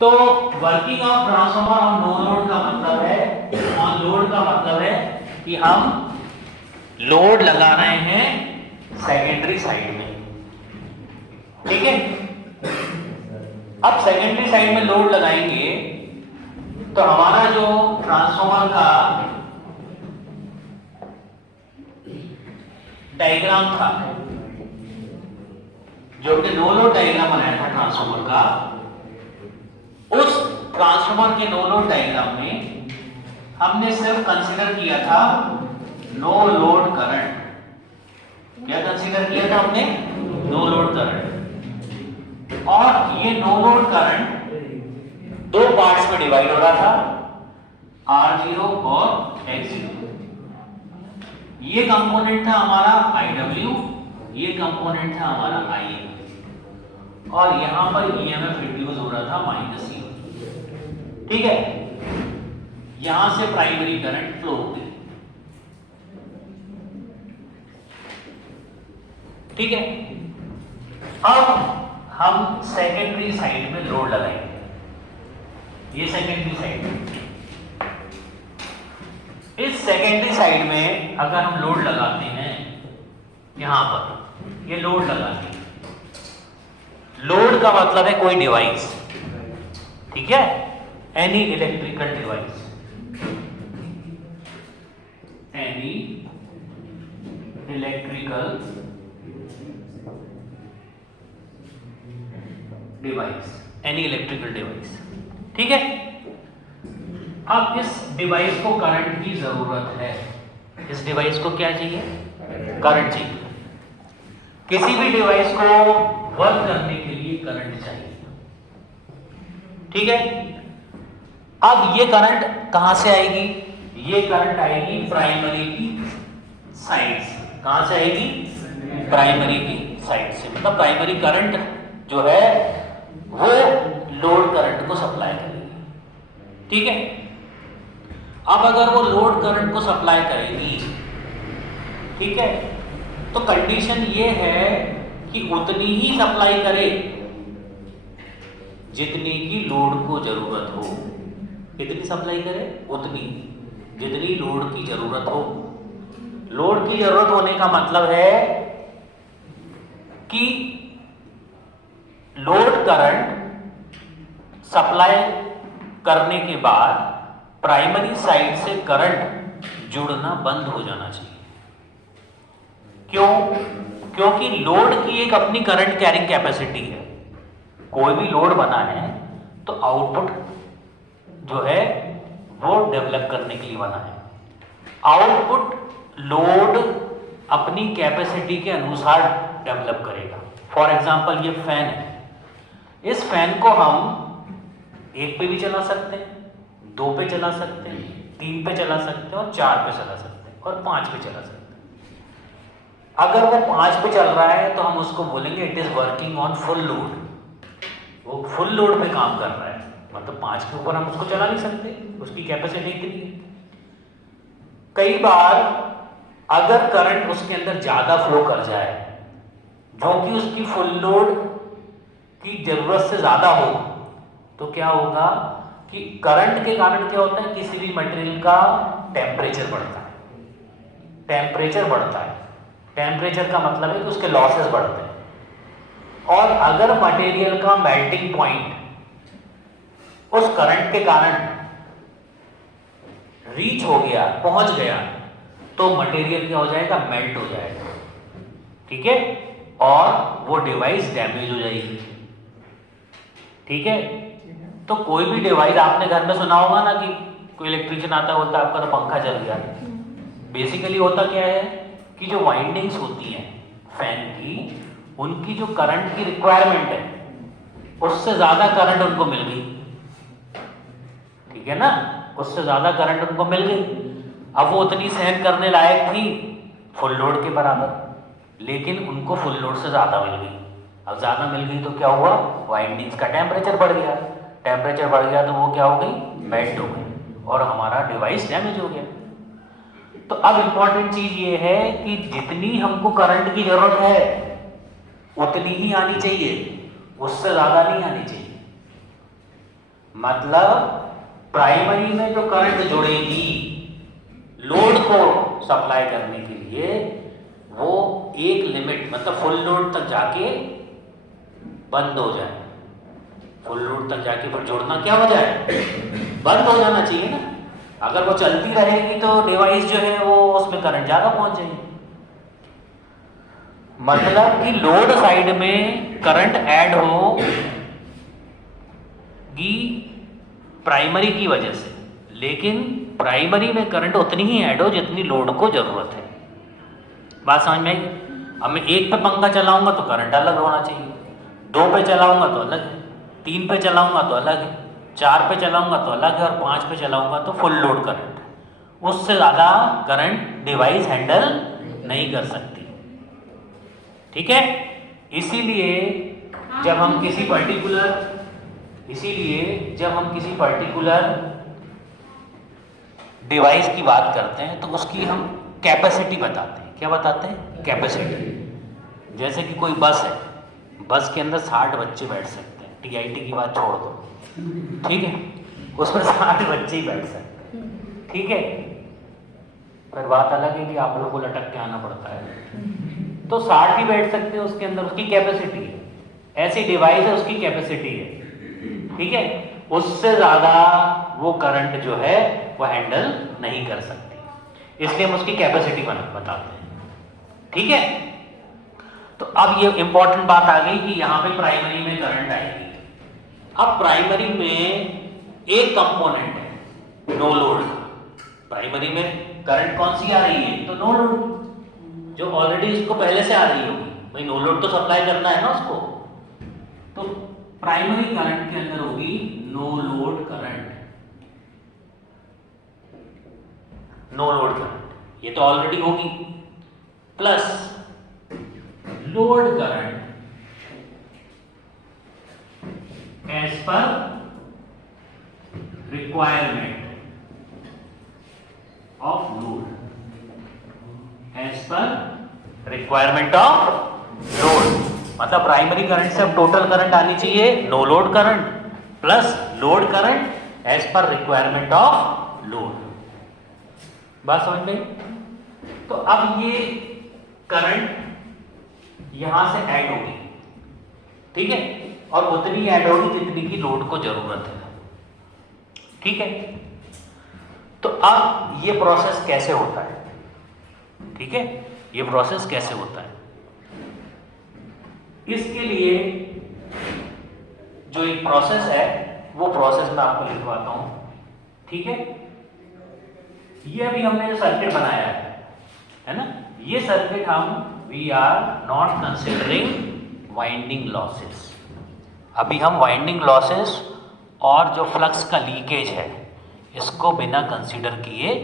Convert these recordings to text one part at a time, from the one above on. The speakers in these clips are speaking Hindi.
तो working of transformer on no load का मतलब है, ऑन लोड का मतलब है कि हम लोड लगा रहे हैं सेकेंडरी साइड में, ठीक है। अब सेकेंडरी साइड में लोड लगाएंगे तो हमारा जो ट्रांसफार्मर का डायग्राम था, जो कि नो लोड डायग्राम बनाया था ट्रांसफार्मर का, उस ट्रांसफार्मर के नो लोड डायग्राम में हमने सिर्फ कंसीडर किया था नो लोड करंट। क्या कंसीडर किया था हमने? No load current. और ये नो लोड करंट दो पार्ट्स में डिवाइड हो रहा था, R0 और X0। ये कंपोनेंट था हमारा IW, ये कंपोनेंट था हमारा IA, और यहां पर EMF रिड्यूस हो रहा था -E, ठीक है। यहां से प्राइमरी करंट फ्लो हो गई, ठीक है। अब हम सेकेंडरी साइड में लोड लगाएंगे, ये सेकेंडरी साइड में। इस सेकेंडरी साइड में अगर हम लोड लगाते हैं, यहां पर ये लोड लगाते हैं, लोड का मतलब है कोई डिवाइस, ठीक है, any electrical device, any electrical device, any electrical device, ठीक है। अब इस डिवाइस को करंट की जरूरत है, इस डिवाइस को क्या चाहिए? करंट चाहिए। किसी भी डिवाइस को वर्क करने के लिए करंट चाहिए, ठीक है। अब ये करंट कहां से आएगी? ये करंट आएगी प्राइमरी की साइड से। कहां से आएगी? प्राइमरी की साइड से। मतलब प्राइमरी करंट जो है वो लोड करंट को सप्लाई करेगी, ठीक है। अब अगर वो लोड करंट को सप्लाई करेगी, ठीक है, तो कंडीशन ये है कि उतनी ही सप्लाई करे जितनी की लोड को जरूरत हो। कितनी सप्लाई करे? उतनी जितनी लोड की जरूरत हो। लोड की जरूरत होने का मतलब है कि लोड करंट सप्लाई करने के बाद प्राइमरी साइड से करंट जुड़ना बंद हो जाना चाहिए। क्यों? क्योंकि लोड की एक अपनी करंट कैरिंग कैपेसिटी है। कोई भी लोड बना है तो आउटपुट जो है वो डेवलप करने के लिए बना है। आउटपुट लोड अपनी कैपेसिटी के अनुसार डेवलप करेगा। फॉर एग्जांपल ये फैन है, इस फैन को हम 1 पे भी चला सकते हैं, 2 पे चला सकते हैं, 3 पे चला सकते हैं और 4 पे चला सकते हैं और 5 पे चला सकते हैं। अगर वो 5 पे चल रहा है तो हम उसको बोलेंगे it is working on full load, वो फुल लोड पे काम कर रहा है। मतलब 5 के ऊपर हम उसको चला नहीं सकते, उसकी कैपेसिटी इतनी है। कई बार अगर करंट उसके अंदर ज्यादा फ्लो कर जाए, जो कि उसकी फुल लोड की जरूरत से ज्यादा हो, तो क्या होगा कि करंट के कारण क्या होता है, किसी भी मटेरियल का टेम्परेचर बढ़ता है। टेम्परेचर बढ़ता है, टेम्परेचर का मतलब है कि उसके लॉसेस बढ़ते हैं। और अगर मटेरियल का मेल्टिंग पॉइंट उस करंट के कारण रीच हो गया, पहुंच गया, तो मटेरियल क्या हो जाएगा? मेल्ट हो जाएगा, ठीक है, और वो डिवाइस डैमेज हो जाएगी, ठीक है। तो कोई भी डिवाइस, आपने घर में सुना होगा ना कि कोई इलेक्ट्रिशियन आता है, बोलता है आपका तो पंखा चल गया। बेसिकली होता क्या है कि जो वाइंडिंग्स होती हैं फैन की, उनकी जो करंट की रिक्वायरमेंट है उससे ज्यादा करंट उनको मिल गई, ठीक है ना, उससे ज्यादा करंट उनको मिल गई। अब वो उतनी सहन करने लायक थी फुल लोड के बराबर, लेकिन उनको फुल लोड से ज्यादा मिल गई। अब ज्यादा मिल गई तो क्या हुआ? वाइंडिंग्स का टेम्परेचर बढ़ गया। टेम्परेचर बढ़ गया तो वो क्या हो गई? मेल्ट हो गई और हमारा डिवाइस डैमेज हो गया। तो अब इंपॉर्टेंट चीज ये है कि जितनी हमको करंट की जरूरत है उतनी ही आनी चाहिए, उससे ज्यादा नहीं आनी चाहिए। मतलब प्राइमरी में जो करंट जुड़ेगी लोड को सप्लाई करने के लिए, वो एक लिमिट मतलब फुल लोड तक जाके बंद हो जाए। फुल लोड तक जाके फिर जोड़ना क्या हो जाए, बंद हो जाना चाहिए ना। अगर वो चलती रहेगी तो डिवाइस जो है वो उसमें करंट ज़्यादा पहुंच जाएगी। मतलब कि लोड साइड में करंट ऐड होगी प्राइमरी की वजह से, लेकिन प्राइमरी में करंट उतनी ही ऐड हो जितनी लोड को जरूरत है। बात समझ में आई? अब मैं 1 पे पंखा चलाऊंगा तो करंट अलग होना चाहिए, 2 पे चलाऊंगा तो अलग है, 3 पे चलाऊंगा तो अलग है, 4 पे चलाऊंगा तो अलग है, और 5 पे चलाऊंगा तो फुल लोड करंट है। उससे ज़्यादा करंट डिवाइस हैंडल नहीं कर सकती। ठीक है, इसीलिए जब हम किसी पर्टिकुलर डिवाइस की बात करते हैं तो उसकी हम कैपेसिटी बताते हैं। क्या बताते हैं? कैपेसिटी। जैसे कि कोई बस है, बस के अंदर 60 बच्चे बैठ सकते हैं, टीआईटी की बात छोड़ दो, ठीक है, उसमें 60 बच्चे ही बैठ सकते हैं, ठीक है। फिर बात अलग है कि आप लोगों को लटक के आना पड़ता है, तो 60 ही बैठ सकते हैं उसके अंदर, उसकी कैपेसिटी है। ऐसी डिवाइस है, उसकी कैपेसिटी है, ठीक है। उससे ज़्यादा वो करंट जो है वो हैंडल नहीं कर सकती, इसलिए हम उसकी कैपेसिटी बताते हैं, ठीक है। तो अब ये इंपॉर्टेंट बात आ गई कि यहाँ पे प्राइमरी में करंट आएगी। अब प्राइमरी में एक कंपोनेंट है नो लोड का। प्राइमरी में करंट कौन सी आ रही है? तो नो लोड, जो ऑलरेडी इसको पहले से आ रही होगी, भाई नो लोड तो सप्लाई करना है ना उसको। तो प्राइमरी करंट के अंदर होगी no load current, no load current ये तो ऑलरेडी होगी, plus load current as per requirement of load, as per requirement of load. मतलब प्राइमरी करंट से अब टोटल करंट आनी चाहिए no load current plus load current as per requirement of load. बात समझ में? तो अब ये करंट यहां से ऐड होगी, ठीक है, और उतनी ऐड होगी जितनी की लोड को जरूरत है, ठीक है। तो अब ये प्रोसेस कैसे होता है, ठीक है, ये प्रोसेस कैसे होता है, इसके लिए जो एक प्रोसेस है वो प्रोसेस मैं आपको लिखवाता हूं, ठीक है। ये अभी हमने जो सर्किट बनाया है ना, ये सर्किट हम we are not considering winding losses. अभी हम वाइंडिंग लॉसेस और जो फ्लक्स का लीकेज है इसको बिना कंसीडर किए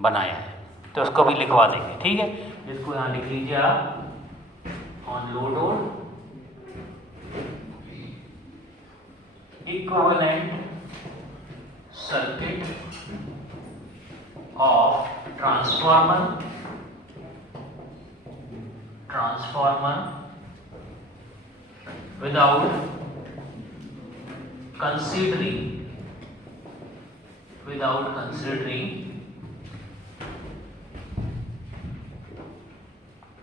बनाया है, तो उसको भी लिखवा देंगे, ठीक है। इसको यहां लिख लीजिए आप, on load equivalent circuit of transformer without considering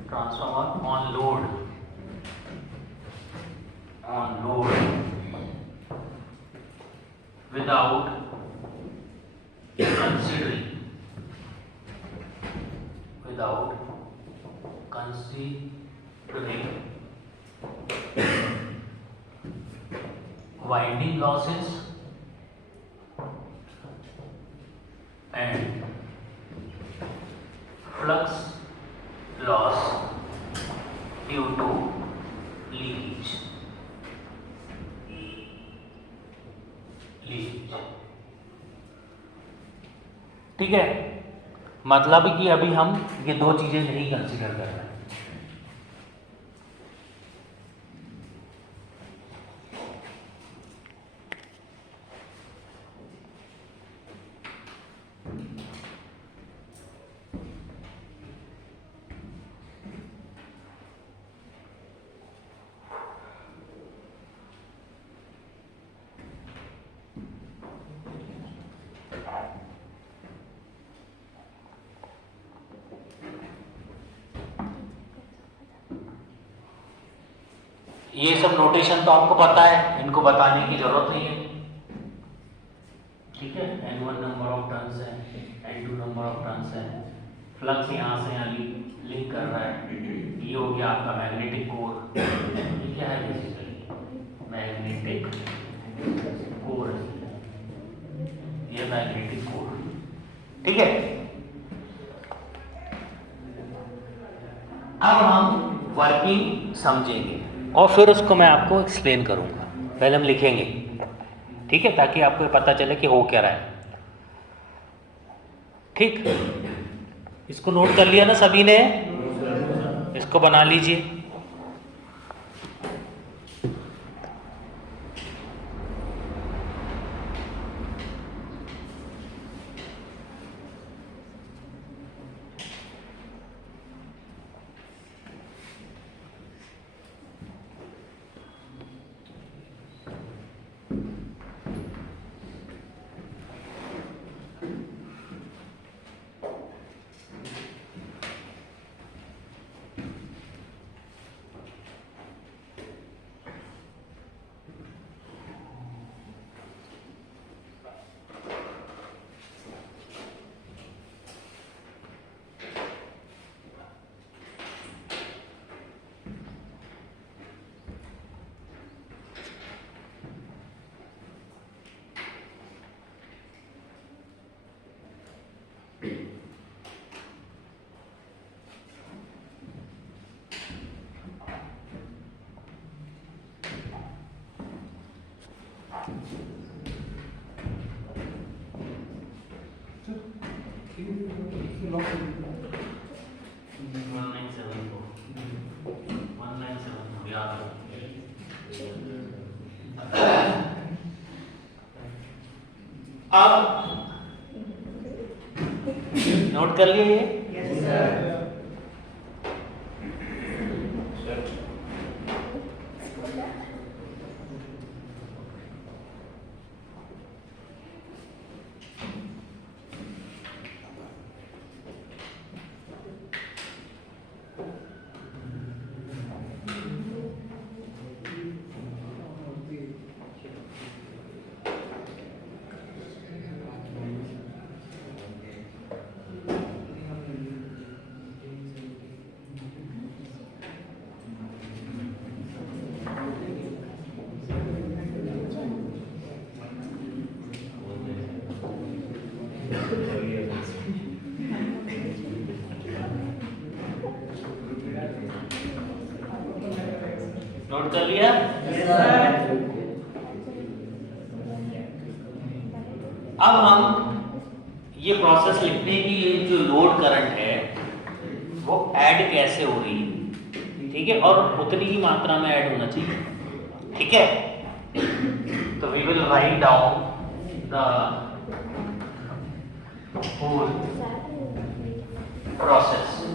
transformer on load without considering winding losses and flux loss due to leakage. ठीक है, मतलब कि अभी हम ये दो चीजें नहीं कंसीडर कर रहे हैं। ये सब नोटेशन तो आपको पता है, इनको बताने की जरूरत नहीं है। ठीक है, N1 नंबर ऑफ टर्न्स है, N2 नंबर ऑफ टर्न्स है, फ्लक्स यहाँ से यहाँ लिंक कर रहा है। ये हो गया आपका मैग्नेटिक कोर। ये क्या है बेसिकली? मैग्नेटिक कोर, ये मैग्नेटिक कोर। ठीक है, अब हम वर्किंग समझेंगे और फिर उसको मैं आपको एक्सप्लेन करूंगा। पहले हम लिखेंगे, ठीक है, ताकि आपको पता चले कि हो क्या रहा है। ठीक, इसको नोट कर लिया ना सभी ने? इसको बना लीजिए। अब नोट कर लिए ये? Yes sir. नोट कर लिया? Yes sir. अब हम ये प्रोसेस लिखते हैं कि ये जो लोड करंट है वो ऐड कैसे हो रही है, ठीक है, और उतनी ही मात्रा में ऐड होना चाहिए। ठीक है, तो we will write down the whole process.